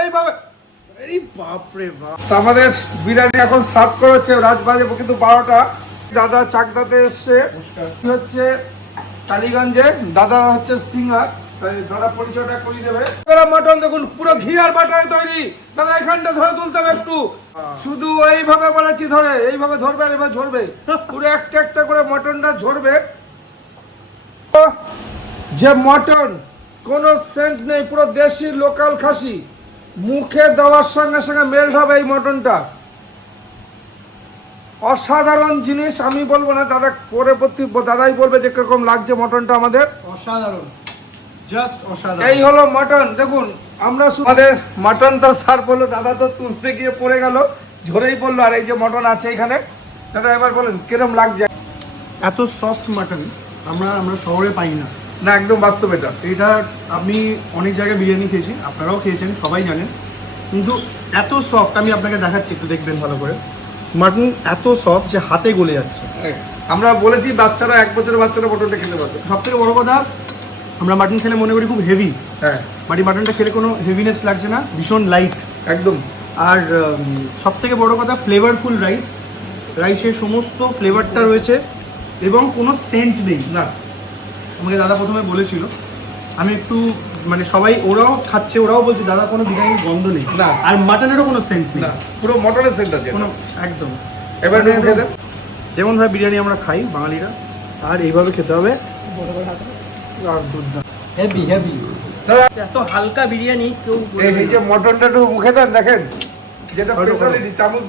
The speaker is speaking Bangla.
এইভাবে আমাদের বিরিয়ানি এখন সার্ভ করা হচ্ছে রাত কিন্তু বারোটা। দাদা চাকদাতে এসছে। হচ্ছে টালিগঞ্জে দাদা হচ্ছে সিঙ্গার। দাদা পরিচয়টা করে দেবে। মটন দেখুন পুরো ঘি আর বাটারে তৈরি। দাদা এখানটা ধরে তুলতে হবে একটু। শুধু এইভাবে বলেছি ধরে এইভাবে ধরবে আর এবার ঝরবে। পুরো একটা একটা করে মটনটা ঝরবে। যে মটন কোনো সেন্ট নেই পুরো দেশি লোকাল খাসি। মুখে দেওয়ার সঙ্গে সঙ্গে মেল্ট হবে এই মটনটা। অসাধারণ জিনিস আমি বলব না দাদা পরে প্রতি দাদাই বলবে যে কীরকম লাগছে মটনটা আমাদের। অসাধারণ। জাস্ট অসাধারণ। এই হলো মটন দেখুন আমরা আমাদের মটন তো সার পড়ল দাদা তো তুলতে গিয়ে পড়ে গেল ঝরেই পড়ল আর এই যে মটন আছে এখানে। দাদা এবার বলেন কিরম লাগছে? এত সফট মাটন আমরা আমরা শহরে পাই না। না একদম বাস্তব এটা। এটা আপনি অনেক জায়গায় বিরিয়ানি খেয়েছি আপনারাও খেয়েছেন সবাই জানেন। কিন্তু এত সফট আমি আপনাকে দেখাচ্ছি একটু দেখবেন ভালো করে। মাটন এত সফট যে হাতে গলে যাচ্ছে। আমরা বলেছি বাচ্চারা এক বছরের বাচ্চারা মটনটা খেতে পারবে। সব থেকে বড় কথা আমরা মাটন খেলে মনে করি খুব হেভি হ্যাঁ। বাড়ি মাটনটা খেলে কোনো হেভিনেস লাগছে না ভীষণ লাইট একদম। আর সব থেকে বড় কথা ফ্লেভারফুল রাইস রাইসের সমস্ত ফ্লেভারটা রয়েছে এবং কোনো সেন্ট নেই না। আমাকে দাদা প্রথমে বলেছিল। আমি একটু মানে সবাই ওরাও খাচ্ছে ওরাও বলছে দাদা কোনো বিরিয়ানি গন্ধ নেই। না। আর মাটনেরও কোনো সেন্ট নেই। না পুরো মটনের সেন্ট আছে। কোনো একদম। এবার মানে যেমন ভাবে বিরিয়ানি আমরা খাই বাঙালিরা আর এইভাবে খেতে হবে। আর দুর্দান্ত হেভি হেভি এত হালকা বিরিয়ানি কেউ এই এই যে মটনটা একটু মুখে দেন দেখেন। যেটা স্পেশালিটি চামচ